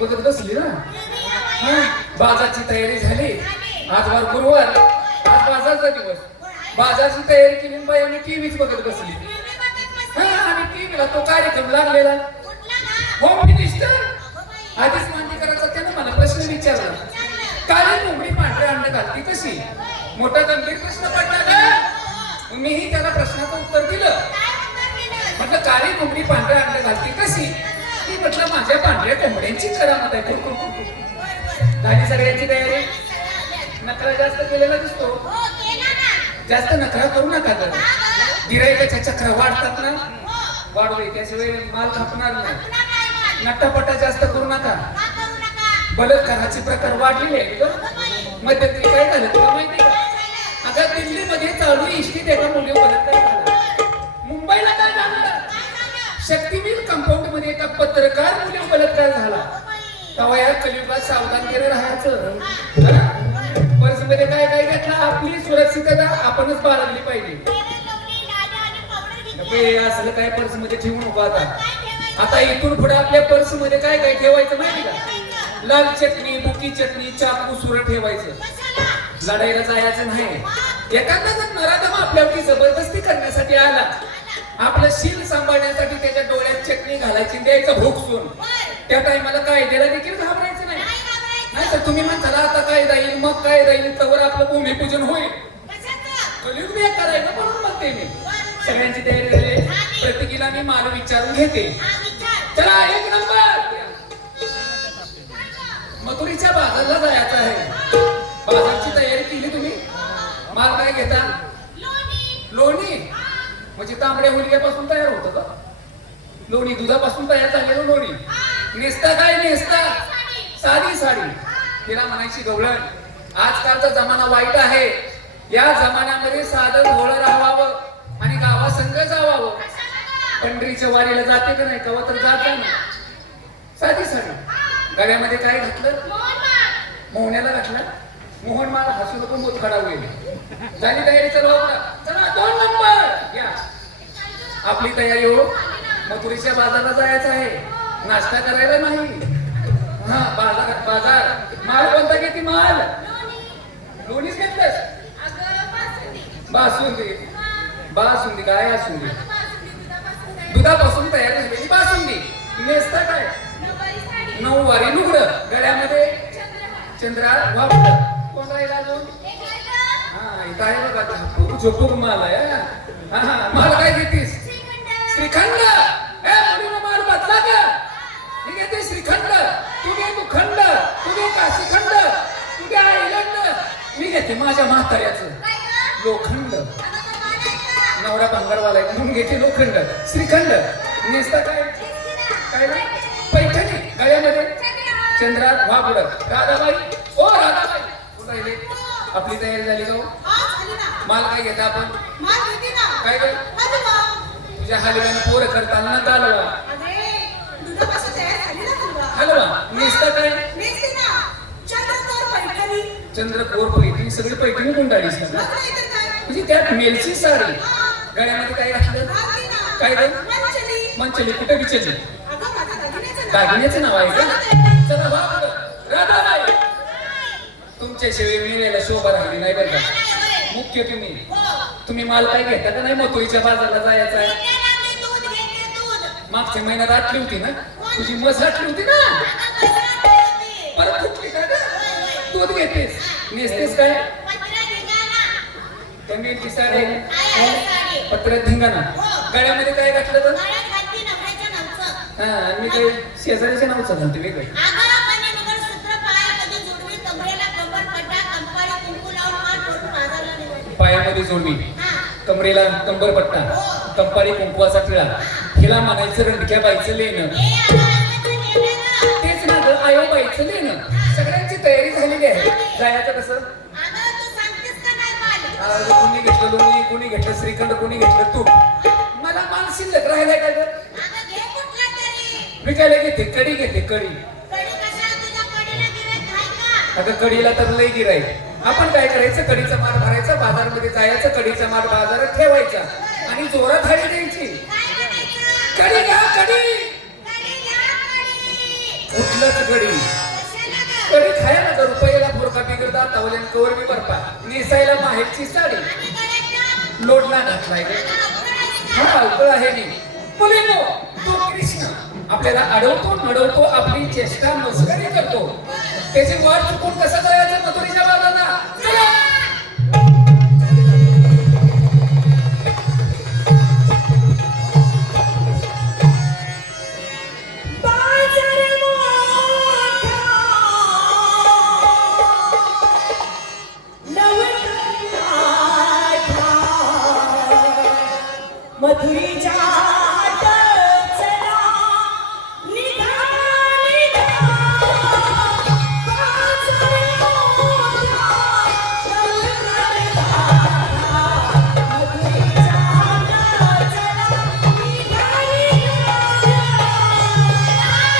बघत बसली ना. बाजारची तयारी झाली. आज वार गुरुवार, आज बाजारचा दिवस. बाजारची तयारी केली बाई टीव्हीच बघत बसली. आणि टीव्हीला तो कार्यक्रम लागलेला. होम मिनिस्टर आधीच मान्य करायचा. त्यानं मला प्रश्न विचारला, काळी कोंबडी पांढऱ्या अंड घालती कशी? मोठा गंभीर प्रश्न पडला का? मीही त्याला प्रश्नाचं उत्तर दिलं. म्हटलं काळी कोंबडी पांढऱ्या अंड घालती कशी? ती म्हटलं माझ्या पांढऱ्या कोंबड्यांची करामत आहे. झाली सगळ्यांची तयारी. नखरा जास्त केलेला दिसतो. जास्त नखरा करू नका. तर गिराईकाच्या चक्र वाढतात ना, वाढवे त्याशिवाय माल खपणार नाही. नट्टापट्टा जास्त करू नका. बलात्काराचे प्रकार वाढलेले आहेत. मध्यंतरी काय झालं तुला माहिती का? आता दिल्लीमध्ये चालू इष्टीत एका मुलीवर बलात्कार झाला. मुंबईला काय झालं? शक्तिवीर कंपाऊंड मध्ये एका पत्रकार मुलीवर बलात्कार झाला. तेव्हा या कलियुगात सावधानगिरी राहायचं. पर्स मध्ये काय काय घेतला? आपली सुरक्षितता आपणच बाळगली पाहिजे. असलं काय पर्स मध्ये ठेवू नको. आता इथून पुढे आपल्या पर्स मध्ये काय काय ठेवायचं माहिती का? लाल चटणी, बुकी चटणी, चाकू, सुरं ठेवायचं. लढाईला जायचं नाही. एखादा जर नराधम आपल्यावरती जबरदस्ती करण्यासाठी आला, आपलं शील सांभाळण्यासाठी त्याच्या डोळ्यात चटणी घालायची, द्यायचं भोगसून. त्या टाइमाला कायद्याला देखील घाबरायचं नाही. नाही तर तुम्ही म्हणताला आता काय जाईल, मग काय जाईल, तर आपलं भूमिपूजन होईल. कलियुग मी करायचं म्हणून म्हणते मी. सगळ्यांची तयारी झाली. प्रत्येकीला मी माल विचारून घेते. चला एक नंबर. मथुरीच्या बाजारला जायचं आहे. बाजारची तयारी केली तुम्ही? माल काय घेता? लोणी. म्हणजे तांबड्या हुलग्यापासून तयार होतं का? लोणी दुधापासून तयार झालेलं लोणी. नेसता काय? नेसता साधी साडी. तिला म्हणायची गवळण. आजकालचा जमाना वाईट आहे. या जमान्यामध्ये साधं भोळं राहावं आणि गावासंग जावावं. पंढरीच्या वारीला जाते का नाही? कवा तर जात ना. साधी साडी. गळ्यामध्ये काय घातलं? मोहण्याला घातलं. मोहन मला हसू नको, मोत खडा होईल. झाली तयारी? चला 2 नंबर घ्या. आपली तयारी हो. मथुरीच्या बाजारला जायचं आहे. नाश्ता करायला नाही. हा बाजार. माल कोणता घेते? माल लोणीच घेतलंस? बासुंदी. बासुंदी काय? बासुंदी दुधापासून तयार झालेली बासुंदी. नेसता काय? नऊवारी लुगडं. गळ्यामध्ये चंद्रा वापरलं. कोण राहिला अजून? हा इथं आहे बघा. झोपूक माल आहे. हा माल काय घेतीस? श्रीखंड. माल बदला का? मी घेते श्रीखंड. तू घे मुखंड. तू घे काशीखंड. तू घे आईलंड. मी घेते माझ्या म्हाताऱ्याचं लोखंड. नवरा भांगरवाला आहे म्हणून घेते लोखंड. श्रीखंड. नेसता काय? काय पैठणी. गळ्यामध्ये चंद्रा वापरत. राधाबाई. ओ राधाबाई कुठं राहिले? आपली तयारी झाली का? माल काय घेता आपण? काय काय? तुझ्या हलव्यानं पोरं करताना कालवा. हलवा. नेसता काय? चंद्रकोर पैठणी. सगळी पैठणी गुंडाळीस ना. म्हणजे त्यात मेलची साडी. गळ्यामध्ये काय घातलं? काय रे? मंचली. कुठे बिचली? दागिन्याचं नाव आहे का? चला बाप राधाबाई. तुमच्याशिवाय मिळायला शोभा राहिली नाही बरं का? मुख्य तुम्ही माल काय घेता का नाही? मथुरीच्या बाजारला जायचं आहे. मागच्या महिन्यात आटली होती ना तुझी? मस आटली होती ना? परत कुठली का? दूध घेतेस. नेसतेस काय? कमीची साडी. पत्रात धिंगाणा. गळ्यामध्ये काय घातलं तर? हा मी काही शेजारीच्या नावचं घालते वेगळं. पायामध्ये जोडवी, कमरेला कंबरपट्टा, कंपाळी कुंकवाचा टिळा. हिला म्हणायचं रंडक्या बाईचं लेणं. तेच ना ग आयोबाईचं लेणं. सगळ्यांची तयारी झालेली आहे. जायचं कसं? कोणी घेतलं लोणी, कोणी घेतलं श्रीखंड, कोणी घेतलं तूप. मला माल शिल्लक राहिलाय का ग? विकायला घेते. कडी घेते. कडी. अगं कढीला तर लई गिराईक. आपण काय करायचं? कढीचा माल भरायचा, बाजारमध्ये जायचं, कढीचा माल बाजारात ठेवायचा आणि जोरात थाळी द्यायची. कढी घ्या कढी. कुठलंच गडी कडी खायला तर रुपयाला फोरका बिगर दातावल्या कवर बी बरपा नेसायला माहेरची साडी लोडला घातलाय हा उकळ आहे नी मुलीनो तो कृष्ण आपल्याला अडवतो नडवतो आपली चेष्टा मस्करी करतो त्याची वाट चुकून कसा जायचं मथुरेच्या भागात